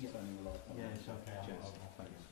Just turning the light on. Yeah, it's okay. Cheers. I'll Thanks.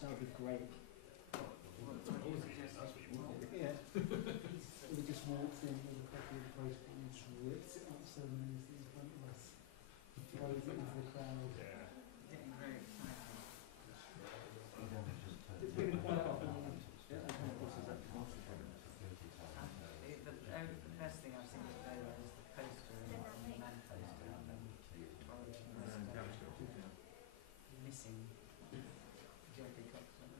That would be great. Yeah. We just walked in with a copy of the protocol and just ripped it up so many in front of us. Throws it into the crowd. Getting very excited. It's been quite often. The best thing I've seen today is the poster and the manifesto missing Jeffrey Coxon.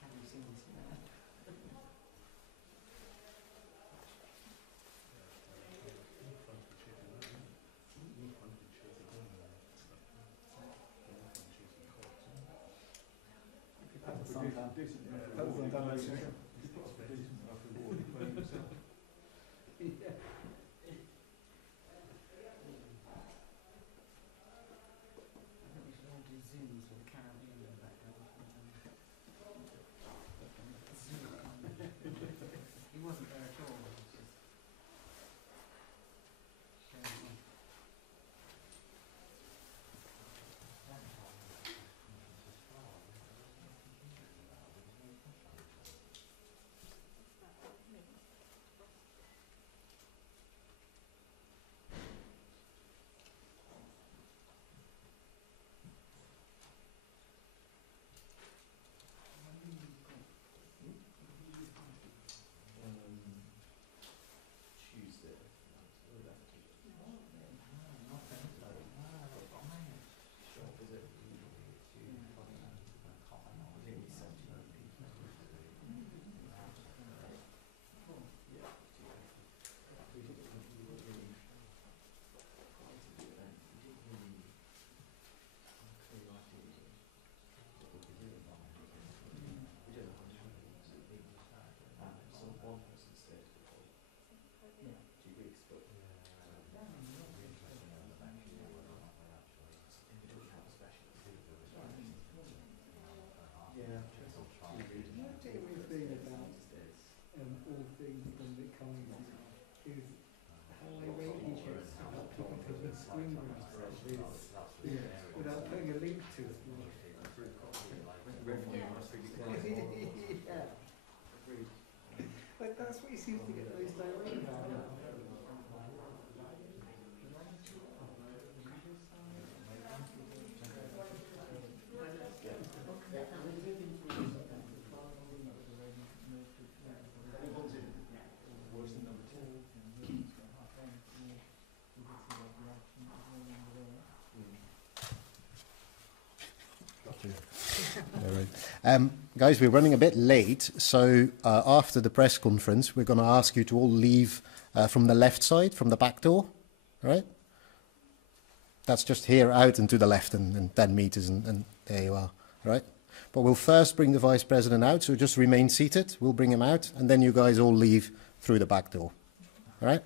Have you seen this man? He wasn't there at all. Without putting a link to it. But that's what he seems to get those direct about. Guys, we're running a bit late, so after the press conference, we're going to ask you to all leave from the left side, from the back door, right? That's just here out and to the left and 10 meters, and there you are, right? But we'll first bring the Vice President out, so just remain seated. We'll bring him out, and then you guys all leave through the back door, all right?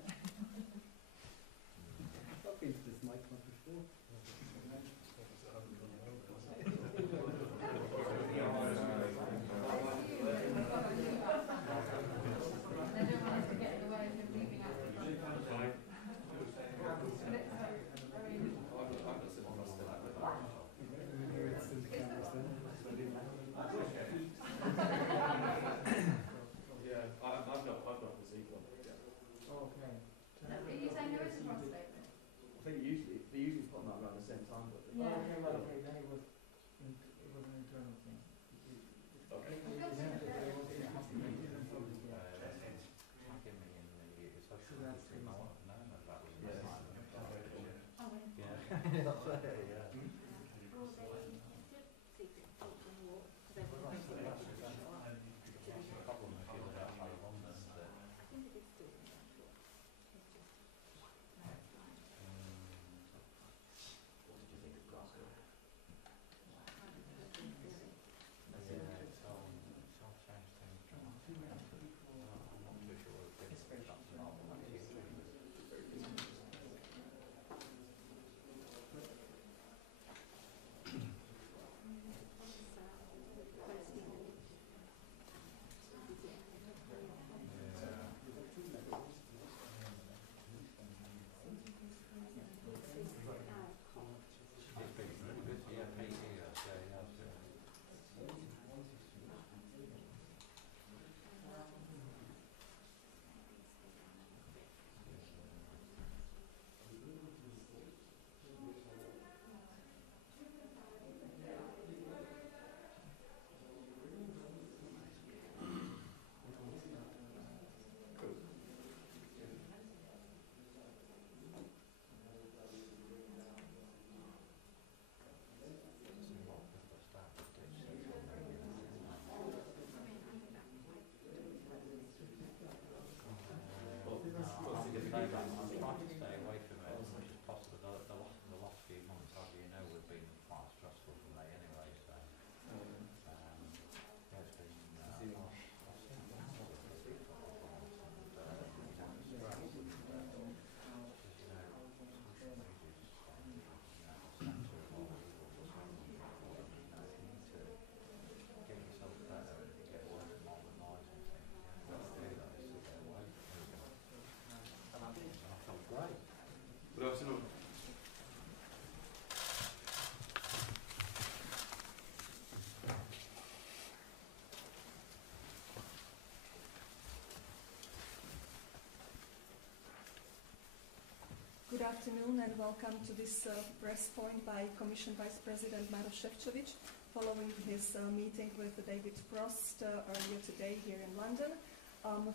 afternoon and welcome to this press point by Commission Vice President Maroš Šefčovič following his meeting with David Frost earlier today here in London.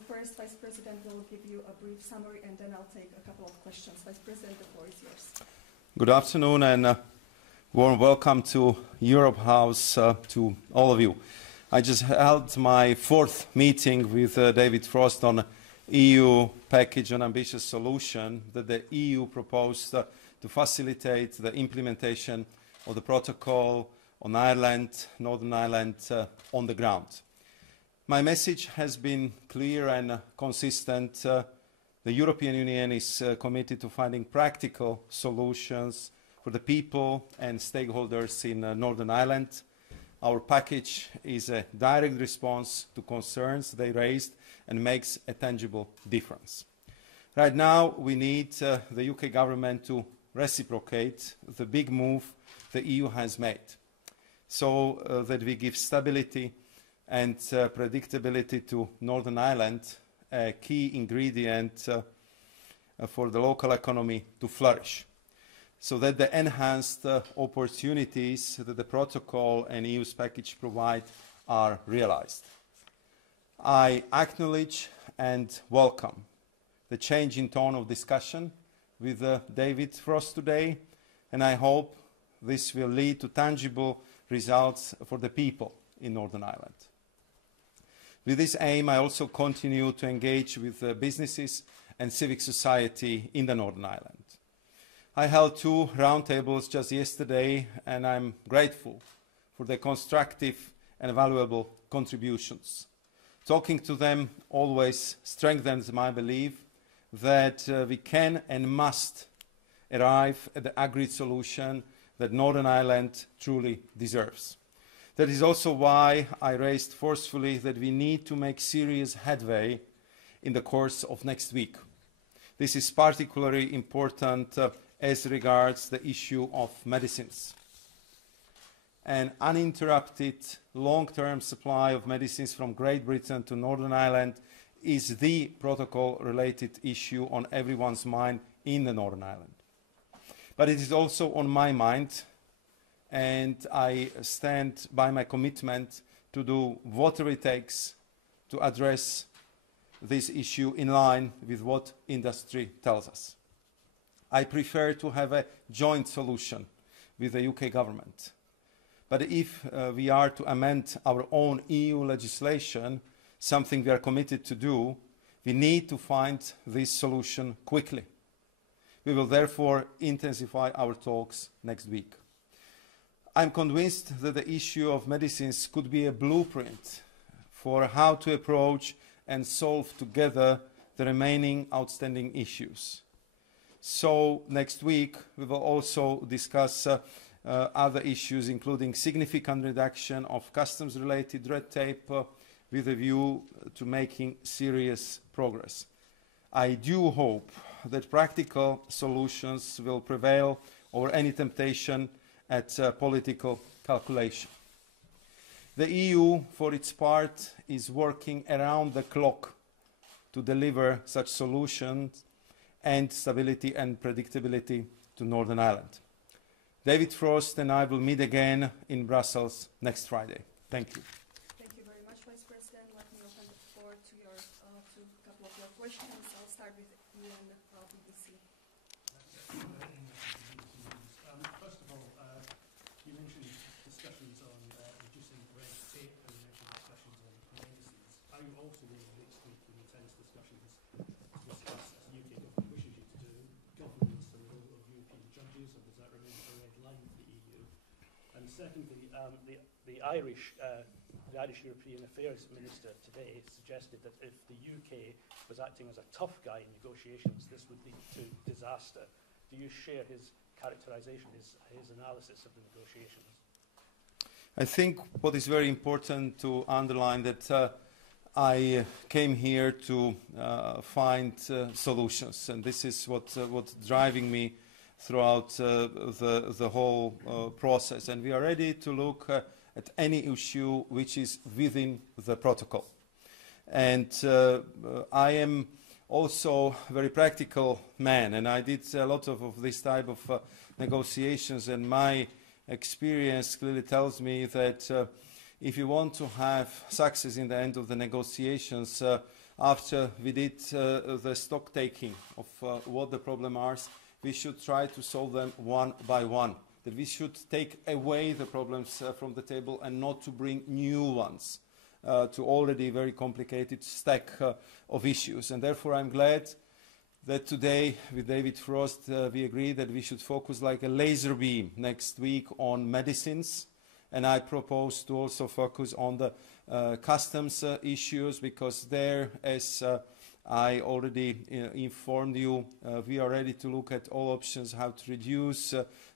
First, Vice President will give you a brief summary and then I'll take a couple of questions. Vice President, the floor is yours. Good afternoon and warm welcome to Europe House to all of you. I just held my fourth meeting with David Frost on EU package on ambitious solution that the EU proposed to facilitate the implementation of the protocol on Ireland, Northern Ireland, on the ground. My message has been clear and consistent. The European Union is committed to finding practical solutions for the people and stakeholders in Northern Ireland. Our package is a direct response to concerns they raised and makes a tangible difference. Right now, we need the UK government to reciprocate the big move the EU has made so that we give stability and predictability to Northern Ireland, a key ingredient for the local economy to flourish, so that the enhanced opportunities that the protocol and EU's package provide are realized. I acknowledge and welcome the change in tone of discussion with David Frost today, and I hope this will lead to tangible results for the people in Northern Ireland. With this aim, I also continue to engage with businesses and civic society in the Northern Ireland. I held 2 roundtables just yesterday, and I'm grateful for their constructive and valuable contributions. Talking to them always strengthens my belief that we can and must arrive at the agreed solution that Northern Ireland truly deserves. That is also why I raised forcefully that we need to make serious headway in the course of next week. This is particularly important as regards the issue of medicines. An uninterrupted long-term supply of medicines from Great Britain to Northern Ireland is the protocol-related issue on everyone's mind in the Northern Ireland. But it is also on my mind, and I stand by my commitment to do whatever it takes to address this issue in line with what industry tells us. I prefer to have a joint solution with the UK government. But if we are to amend our own EU legislation, something we are committed to do, we need to find this solution quickly. We will therefore intensify our talks next week. I'm convinced that the issue of medicines could be a blueprint for how to approach and solve together the remaining outstanding issues. So next week we will also discuss other issues, including significant reduction of customs-related red tape with a view to making serious progress. I do hope that practical solutions will prevail over any temptation at political calculation. The EU, for its part, is working around the clock to deliver such solutions and stability and predictability to Northern Ireland. David Frost and I will meet again in Brussels next Friday. Thank you. Thank you very much, Vice President. Let me open the floor to your to a couple of your questions. I'll start with Ian, BBC. First of all, you mentioned discussions on reducing red tape, and you mentioned discussions on medicines. Are you also going next week in intense discussions to discuss, as the UK government wishes you to do, governance and the role of European judges, or does that remain a red line for the EU? And secondly, the Irish European Affairs Minister today suggested that if the UK was acting as a tough guy in negotiations, this would lead to disaster. Do you share his characterization, his analysis of the negotiations? I think what is very important to underline that I came here to find solutions, and this is what's driving me throughout the whole process. And we are ready to look at any issue which is within the protocol. And I am also a very practical man, and I did a lot of this type of negotiations, and my experience clearly tells me that if you want to have success in the end of the negotiations, after we did the stock taking of what the problems are, we should try to solve them one by one. That we should take away the problems from the table and not to bring new ones to already very complicated stack of issues. And therefore I'm glad that today with David Frost we agreed that we should focus like a laser beam next week on medicines, and I propose to also focus on the customs issues, because there, as I already informed you, we are ready to look at all options, how to reduce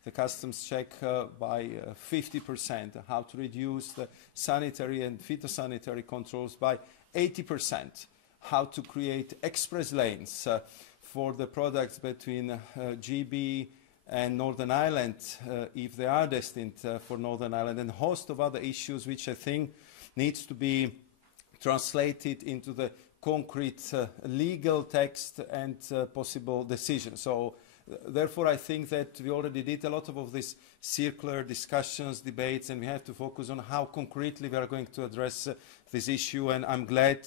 the customs check by 50%, how to reduce the sanitary and phytosanitary controls by 80%, how to create express lanes for the products between GB and Northern Ireland, if they are destined for Northern Ireland, and a host of other issues which I think needs to be translated into the concrete legal text and possible decisions. So therefore I think that we already did a lot of these circular discussions, debates, and we have to focus on how concretely we are going to address this issue, and I'm glad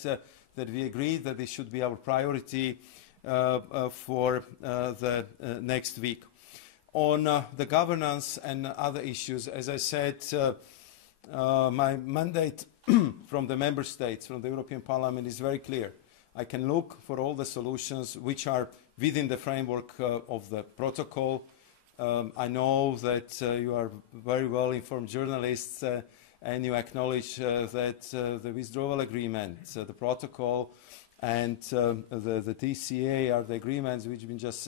that we agreed that this should be our priority for the next week. On the governance and other issues, as I said, my mandate from the member states, from the European Parliament, is very clear. I can look for all the solutions which are within the framework of the protocol. I know that you are very well informed journalists and you acknowledge that the withdrawal agreement, the protocol, and the TCA are the agreements which have been just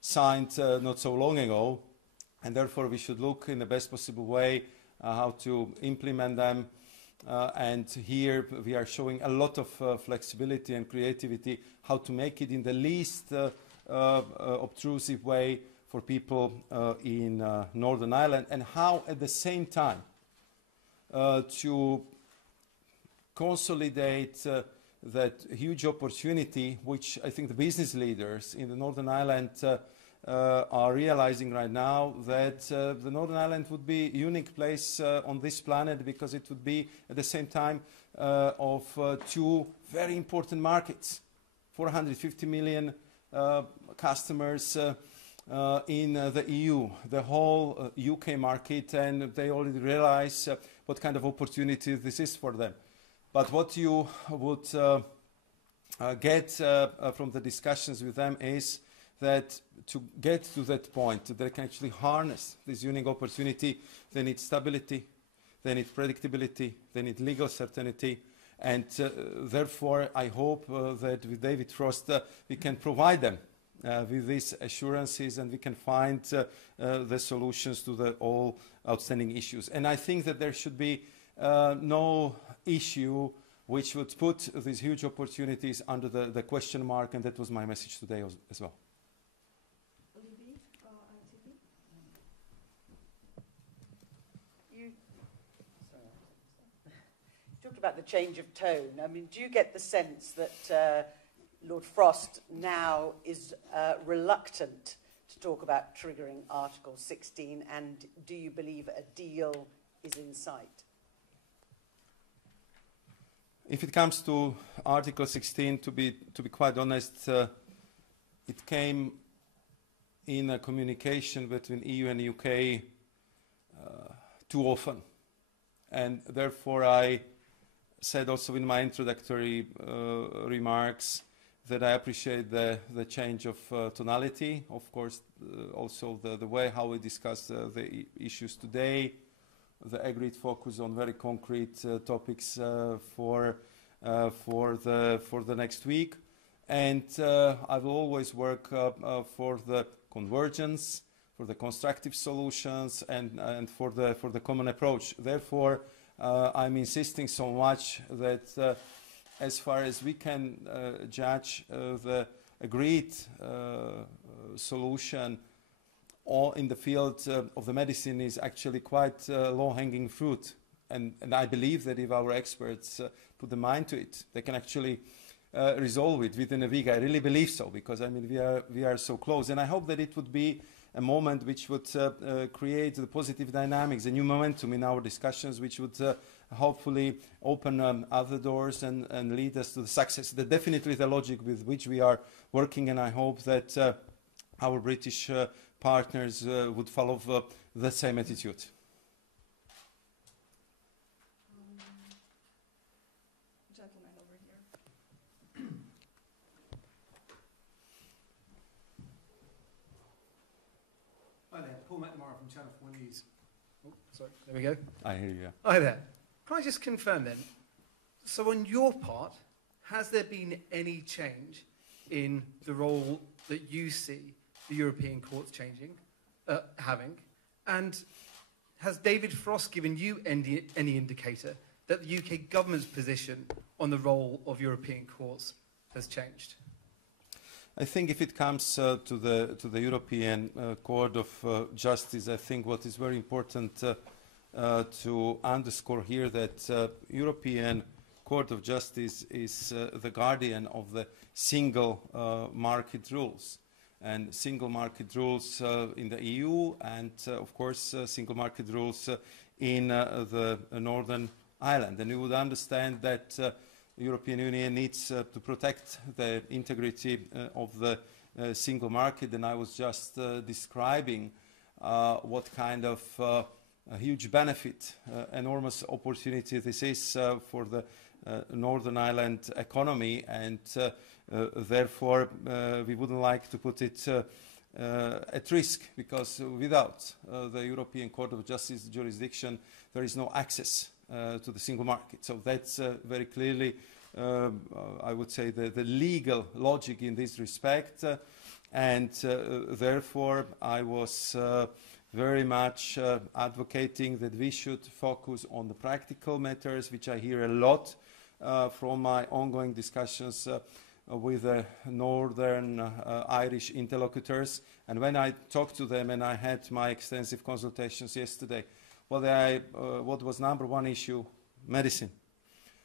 signed not so long ago, and therefore we should look in the best possible way how to implement them. And here we are showing a lot of flexibility and creativity, how to make it in the least obtrusive way for people in Northern Ireland, and how at the same time to consolidate that huge opportunity which I think the business leaders in the Northern Ireland are realizing right now, that the Northern Ireland would be a unique place on this planet, because it would be at the same time of two very important markets, 450 million customers in the EU, the whole UK market, and they already realize what kind of opportunity this is for them. But what you would get from the discussions with them is that to get to that point, that they can actually harness this unique opportunity, they need stability, they need predictability, they need legal certainty, and therefore I hope that with David Frost we can provide them with these assurances, and we can find the solutions to the all outstanding issues. And I think that there should be no issue which would put these huge opportunities under the question mark, and that was my message today as well. You talked about the change of tone. I mean, do you get the sense that Lord Frost now is reluctant to talk about triggering Article 16, and do you believe a deal is in sight? If it comes to Article 16, to be quite honest, it came in a communication between EU and UK too often. And therefore I said also in my introductory remarks that I appreciate the change of tonality, of course, also the way how we discuss the issues today, the agreed focus on very concrete topics for the next week, and I will always work for the convergence, for the constructive solutions, and for the common approach. Therefore, I'm insisting so much that as far as we can judge the agreed solution all in the field of the medicine is actually quite low-hanging fruit. And I believe that if our experts put their mind to it, they can actually resolve it within a week. I really believe so, because I mean we are so close, and I hope that it would be a moment which would create the positive dynamics, a new momentum in our discussions, which would hopefully open other doors and lead us to the success. That's definitely the logic with which we are working, and I hope that our British partners would follow the same attitude. Gentleman over here. Hi there, Paul McNamara from Channel 4 News. Oh, sorry, there we go. I hear you. Hi there. Can I just confirm then, so on your part, has there been any change in the role that you see the European courts having? And has David Frost given you any indicator that the UK government's position on the role of European courts has changed? I think if it comes to the European Court of Justice, I think what is very important to underscore here that European Court of Justice is the guardian of the single market rules, and single market rules in the EU, and of course single market rules in the Northern Ireland. And you would understand that the European Union needs to protect the integrity of the single market, and I was just describing what kind of a huge benefit, enormous opportunity this is for the Northern Ireland economy, and therefore we wouldn't like to put it at risk, because without the European Court of Justice jurisdiction there is no access to the single market. So that's very clearly, I would say, the legal logic in this respect, and therefore I was very much advocating that we should focus on the practical matters, which I hear a lot from my ongoing discussions with the Northern Irish interlocutors. And when I talked to them, and I had my extensive consultations yesterday, what was number one issue? Medicine.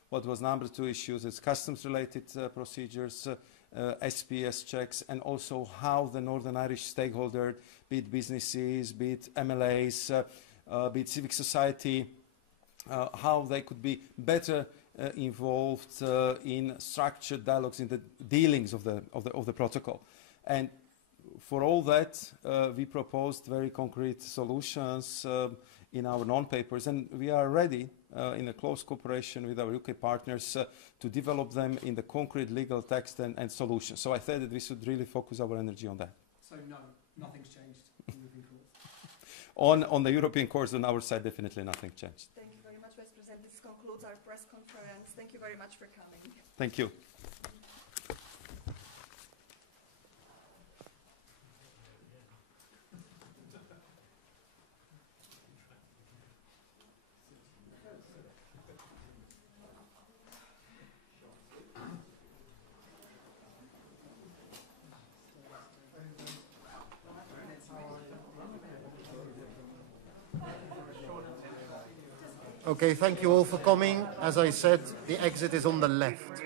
What was number two issues? It's customs-related procedures, SPS checks, and also how the Northern Irish stakeholders, be it businesses, be it MLAs, be it civic society, how they could be better involved in structured dialogues in the dealings of the protocol. And for all that, we proposed very concrete solutions in our non-papers, and we are ready, in a close cooperation with our UK partners, to develop them in the concrete legal text and solutions. So I thought that we should really focus our energy on that. So no, nothing's changed in the European courts? On the European courts, on our side, definitely nothing changed. Thank you very much, Vice President. This concludes our press conference. Thank you very much for coming. Thank you. Okay, thank you all for coming. As I said, the exit is on the left.